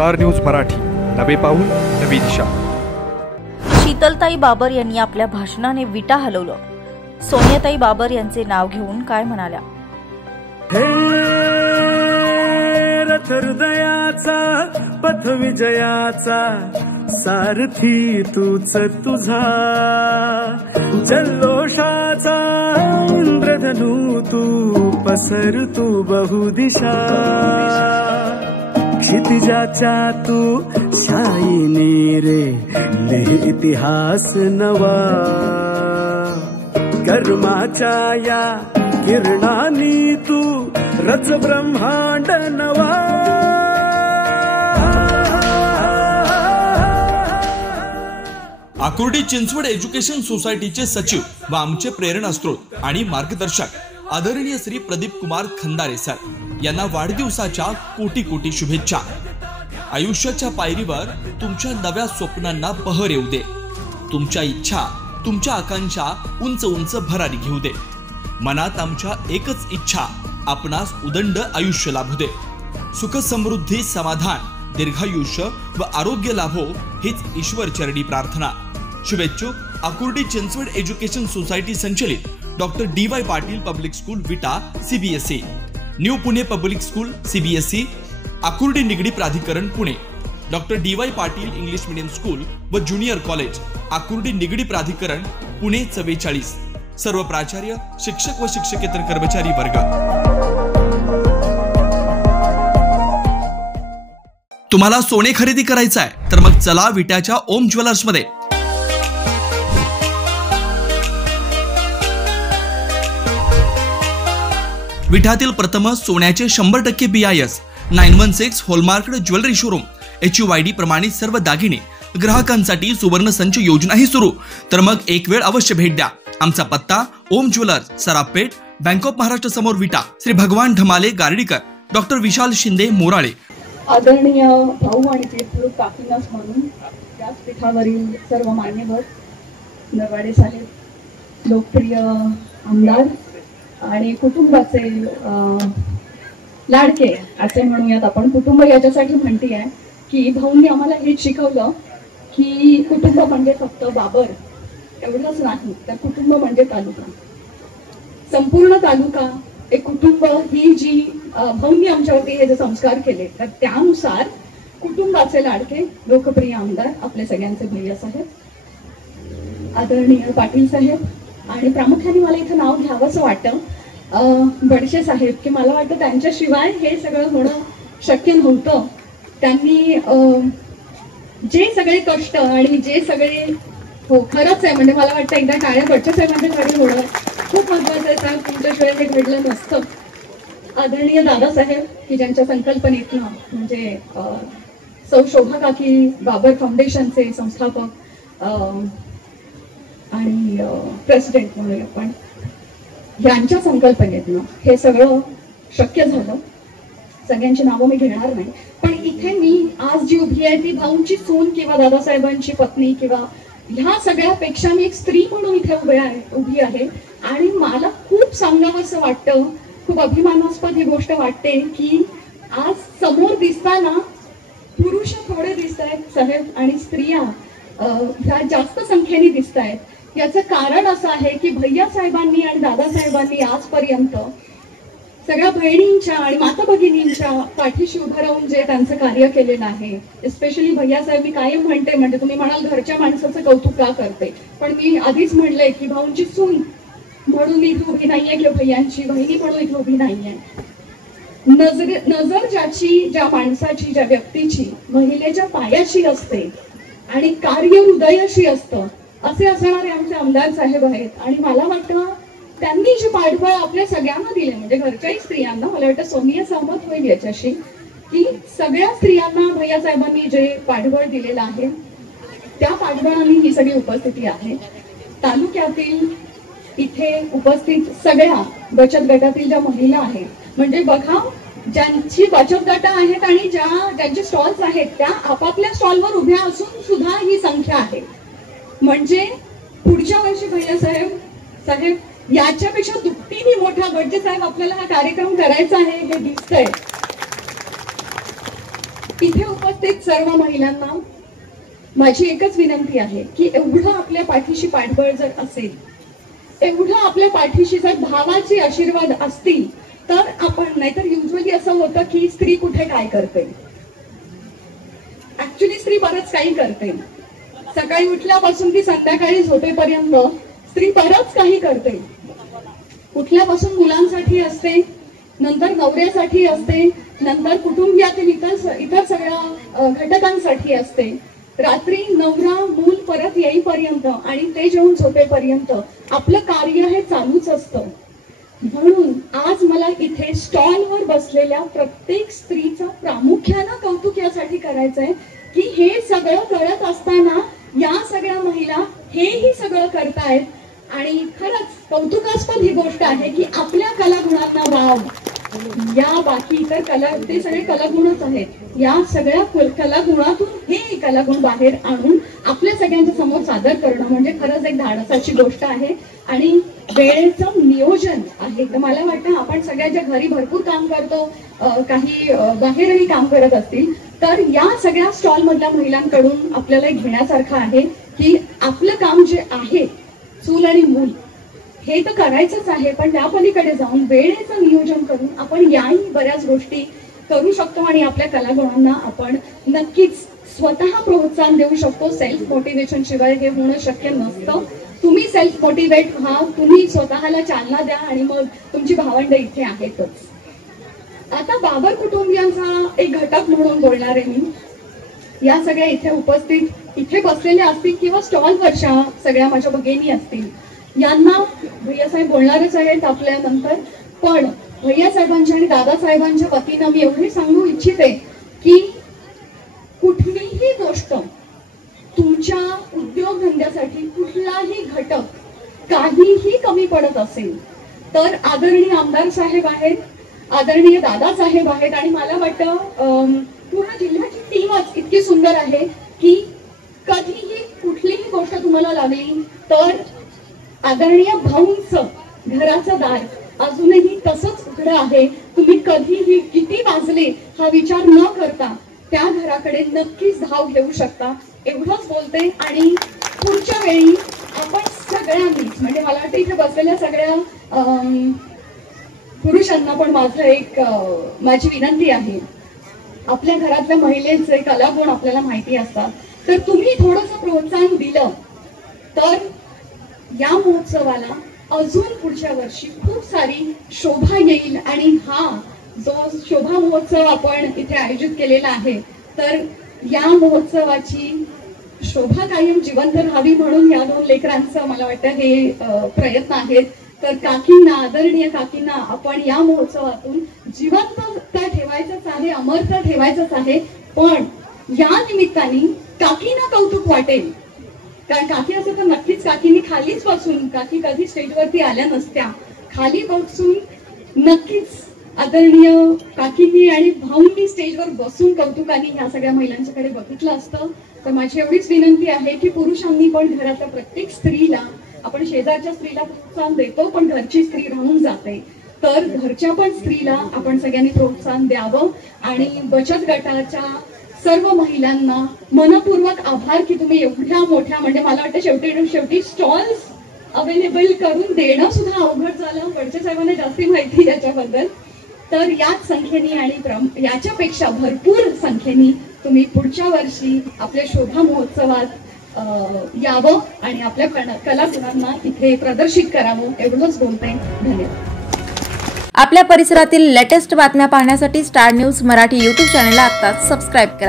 Star news Marathi, नवे पाऊल नवी दिशा। शीतलताई बाबर यांनी आपल्या भाषणाने विटा हलवलं। सोनियाताई बाबर यांचे नाव घेऊन काय म्हणाल्या? रथ हृदयाचा पथ विजयाचा सारथी तूच तुझा, जल्लोषाचा इंद्रधनू तू पसर तू बहुदिशा, क्षितिजाच्या तू शाईनी रे लिह इतिहास नवा, कर्माच्या या किरणानी तू रच ब्रह्मांड नवा। आकुर्डी चिंचवड एज्युकेशन सोसायटीचे सचिव व आमचे प्रेरणास्त्रोत आणि मार्गदर्शक आदरणीय श्री प्रदीप कुमार खंदारे सर यांना वाढदिवसाच्या कोटी कोटी शुभेच्छा। आयुष्याच्या पायरीवर तुमच्या नव्या स्वप्नांना बहर येऊ दे, तुमच्या इच्छा तुमच्या आकांक्षा उंच उंच भरारी घेऊ दे। मनात आमच्या एकच इच्छा, आपणास उदंड आयुष्य लाभू दे, सुख समृद्धी समाधान दीर्घायुष्य व आरोग्य लाभो हीच ईश्वर चरणी प्रार्थना। शुभेच्छुक आकुर्डी चिंचवड एज्युकेशन सोसायटी संचलित doctor DY Patil public school Vita CBSE, new Pune public school CBSE, Akurdi Nigdi Pradhikaran Pune, doctor DY Patil English medium school व ज्युनियर कॉलेज आकुर्डी निगडी प्राधिकरण पुणे 44, सर्व प्राचार्य शिक्षक व शिक्षकेतर कर्मचारी वर्ग। तुम्हाला सोने खरेदी करायचं आहे तर मग चला विट्याच्या ओम ज्वेलर्स मध्ये। विट्यातील प्रथम सोन्याचे 100% BIS 916 हॉलमार्क्ड ज्वेलरी शोरूम, HUID प्रमाणित सर्व दागिने ग्राहकांसाठी सुवर्ण संच योजनाही सुरू। तर मग एक वेळ अवश्य भेट द्या। आमचा पत्ता ओम ज्वेलर्स, सराफपेठ, बँक ऑफ महाराष्ट्र समोर विटा, श्री भगवान ढमाले गार्डीकर, डॉक्टर विशाल शिंदे मोराळे। आदरणीय भाऊ आणि तीर्थरूप काकीनास म्हणून व्यासपीठावरील सर्व मान्यवर, नरवाडे साहेब, लोकप्रिय आमदार आणि कुटुंबाचे लाडके असे म्हणूयात आपण। कुटुंब याच्यासाठी म्हणते आहे की भाऊंनी आम्हाला हे शिकवलं की कुटुंब म्हणजे फक्त बाबर एवढंच नाही, तर कुटुंब म्हणजे तालुका, संपूर्ण तालुका एक कुटुंब ही जी भाऊंनी आमच्यावरती हे जे संस्कार केले, तर त्यानुसार कुटुंबाचे लाडके लोकप्रिय आमदार आपले सगळ्यांचे भैया साहेब, आदरणीय पाटील साहेब, आणि प्रामुख्याने मला इथं नाव घ्यावंसं वाटतं बडशे साहेब, की मला वाटतं त्यांच्याशिवाय हे सगळं होणं शक्य नव्हतं। त्यांनी जे सगळे कष्ट आणि जे सगळे, हो खरंच आहे, म्हणजे मला वाटतं एकदा टाळ्या बडशे साहेबांच्यासाठी होणं खूप महत्वाचं आहे साहेब, तुमच्याशिवाय हे घडलं नसतं। आदरणीय दादासाहेब की ज्यांच्या संकल्पनेतून म्हणजे सौ शोभा काकी बाबर फाउंडेशनचे संस्थापक आणि प्रेसिडेंट म्हणूया आपण, यांच्या संकल्पनेतून हे सगळं शक्य झालं। सगळ्यांची नावं मी घेणार नाही, पण इथे मी आज जी उभी आहे ती भाऊंची सून किंवा दादासाहेबांची पत्नी किंवा ह्या सगळ्यापेक्षा मी एक स्त्री म्हणून इथे उभी आहे। आणि मला खूप सांगावंसं वाटतं, खूप अभिमानास्पद ही गोष्ट वाटते की आज समोर दिसताना पुरुष थोडे दिसत आहेत साहेब आणि स्त्रिया ह्या जास्त संख्येने दिसत आहेत। याचं कारण असं आहे की भैया साहेबांनी आणि दादासाहेबांनी आजपर्यंत सगळ्या बहिणींच्या आणि माता भगिनींच्या पाठीशी उभं राहून जे त्यांचं कार्य केलेलं आहे, एस्पेशली भैया साहेब, मी कायम म्हणते, म्हणजे तुम्ही म्हणाल घरच्या माणसाचं कौतुक का करते, पण मी आधीच म्हणलंय की भाऊंची सून म्हणून इथे उभी नाहीये किंवा भैयांची बहिणी म्हणून इथे उभी नाहीये। नजर ज्या माणसाची, ज्या व्यक्तीची महिलेच्या पायाशी असते आणि कार्य हृदयाशी असतं, असे असणारे आमचे आमदार साहेब आहेत। आणि मला वाटतं त्यांनी जे पाठबळ आपल्या सगळ्यांना दिले, म्हणजे घरच्याही स्त्रियांना, मला वाटतं सोनिया सहमत होईल याच्याशी, की सगळ्या स्त्रियांना भैया साहेबांनी जे पाठबळ दिलेलं आहे त्या पाठबळाने ही सगळी उपस्थिती आहे। तालुक्यातील इथे उपस्थित सगळ्या बचत गटातील ज्या महिला आहेत, म्हणजे बघा ज्यांची बचत गट आहेत आणि ज्यांचे स्टॉल्स आहेत त्या आपापल्या स्टॉलवर उभ्या असून सुद्धा ही संख्या आहे। म्हणजे पुढच्या वर्षी भैया साहेब याच्यापेक्षा दुपटीने मोठा बडशे साहेब आपल्याला हा कार्यक्रम करायचा आहे हे दिसतंय। इथे उपस्थित सर्व महिलांना माझी एकच विनंती आहे की एवढं आपल्या पाठीशी पाठबळ जर असेल, एवढं आपल्या पाठीशी जर भावाचे आशीर्वाद असतील तर आपण, नाहीतर युजली असं होतं की स्त्री कुठे काय करते. ऍक्च्युली स्त्री बरंच काही करते. सकाळी उठल्यापासून ती संध्याकाळी झोपेपर्यंत स्त्री बरंच काही करते. उठल्यापासून मुलांसाठी असते, नंतर नवऱ्यासाठी असते, नंतर कुटुंबियातील इतर सगळ्या घटकांसाठी असते. रात्री नवरा मूल परत येईपर्यंत आणि ते जेवून झोपेपर्यंत आपलं कार्य हे चालूच असतं. म्हणून आज मला इथे स्टॉलवर बसलेल्या प्रत्येक स्त्रीचं प्रामुख्यानं कौतुक यासाठी करायचंय की हे सगळं करत असताना या सगळ्या महिला हेही सगळं करतायत. आणि खरंच कौतुकास्पद ही गोष्ट आहे की आपल्या कलागुणांना वाव. या बाकी इतर ते सगळे कलागुणच आहेत. या सगळ्या कलागुणातून हे कलागुण बाहेर आणून आपल्या सगळ्यांच्या समोर सादर करणं म्हणजे खरंच एक धाडसाची गोष्ट आहे. आणि वेळेचं नियोजन आहे. तर मला वाटतं आपण सगळ्या ज्या घरी भरपूर काम करतो, काही बाहेरही काम करत असतील, तर या सगळ्या स्टॉल मधल्या महिलांकडून आपल्याला घेण्यासारखं आहे की आपलं काम जे आहे, चूल आणि मूल हे तर करायचंच आहे, पण त्या पलीकडे जाऊन वेळेचं नियोजन करून आपण याही बऱ्याच गोष्टी करू शकतो आणि आपल्या कलागुणांना आपण नक्कीच स्वतः प्रोत्साहन देऊ शकतो. सेल्फ मोटिवेशन शिवाय हे होणं शक्य नसतं. तुम्ही सेल्फ मोटिवेट व्हा, तुम्ही स्वतःला चालना द्या आणि मग तुमची भावंड इथे आहेतच. आता बाबर कुटुंबियांचा एक घटक म्हणून बोलणार आहे मी. या सगळ्या इथे उपस्थित, इथे बसलेल्या असतील किंवा स्टॉलवरच्या सगळ्या माझ्या भगिनी असतील, यांना भैयासाहेब बोलणारच आहेत आपल्या नंतर, पण भैयासाहेबांच्या आणि दादासाहेबांच्या वतीनं मी एवढे सांगू इच्छिते की कुठलीही गोष्ट तुमच्या उद्योगधंद्यासाठी, कुठलाही घटक काहीही कमी पडत असेल तर आदरणीय आमदार साहेब आहेत, आदरणीय दादासाहेब आहेत आणि मला वाटतं पूर्ण जिल्ह्याची टीमच इतकी सुंदर आहे की कधीही कुठलीही गोष्ट तुम्हाला लागली तर आदरणीय भाऊंचं घराचं दार अजूनही तसंच उघडं आहे. तुम्ही कधीही किती वाजले हा विचार न करता त्या घराकडे नक्कीच धाव घेऊ शकता. एवढंच बोलते आणि पुढच्या वेळी आपण सगळ्यांनीच, म्हणजे मला वाटतं इथे बसलेल्या सगळ्या पुरुषांना पण माझी विनंती आहे, आपल्या घरातल्या महिलेचे कलागुण आपल्याला माहिती असतात, तर तुम्ही थोडंसं प्रोत्साहन दिलं तर या महोत्सवाला अजून पुढच्या वर्षी खूप सारी शोभा येईल. आणि हा जो शोभा महोत्सव आपण इथे आयोजित केलेला आहे, तर या महोत्सवाची शोभा कायम जिवंत राहावी म्हणून या दोन लेकरांचं मला वाटतं हे प्रयत्न आहेत. तर काकींना, आदरणीय काकींना आपण या महोत्सवातून जिवंत तर ठेवायचंच आहे, अमर तर ठेवायचंच आहे, पण या निमित्ताने काकींना कौतुक वाटेल. कारण काकी असं तर नक्कीच काकींनी खालीच बसून, काकी कधी स्टेजवरती आल्या नसत्या, खाली बसून नक्कीच आदरणीय काकींनी आणि भाऊंनी स्टेजवर बसून कौतुकाने ह्या सगळ्या महिलांच्याकडे बघितलं असतं. तर माझी एवढीच विनंती आहे की पुरुषांनी पण घरातल्या प्रत्येक स्त्रीला, आपण शेजारच्या स्त्रीला प्रोत्साहन देतो पण घरची स्त्री राहून जाते, तर घरच्या पण स्त्रीला आपण सगळ्यांनी प्रोत्साहन द्यावं. आणि बचत गटाच्या सर्व महिलांना मनपूर्वक आभार की तुम्ही एवढ्या मोठ्या, म्हणजे मला वाटतं शेवटी स्टॉल्स अवेलेबल करून देणं सुद्धा अवघड झालं. वडचे साहेबांना जास्ती माहिती याच्याबद्दल. तर याच संख्येने आणि याच्यापेक्षा भरपूर संख्येने तुम्ही पुढच्या वर्षी आपल्या शोभा महोत्सवात यावं आणि आपल्या कलागुणांना इथे प्रदर्शित करावं. एवढंच बोलते. धन्यवाद. आपल्या परिसरातील लेटेस्ट बातम्या पाहण्यासाठी स्टार न्यूज मराठी यूट्यूब चॅनलला आत्ताच सबस्क्राईब करा.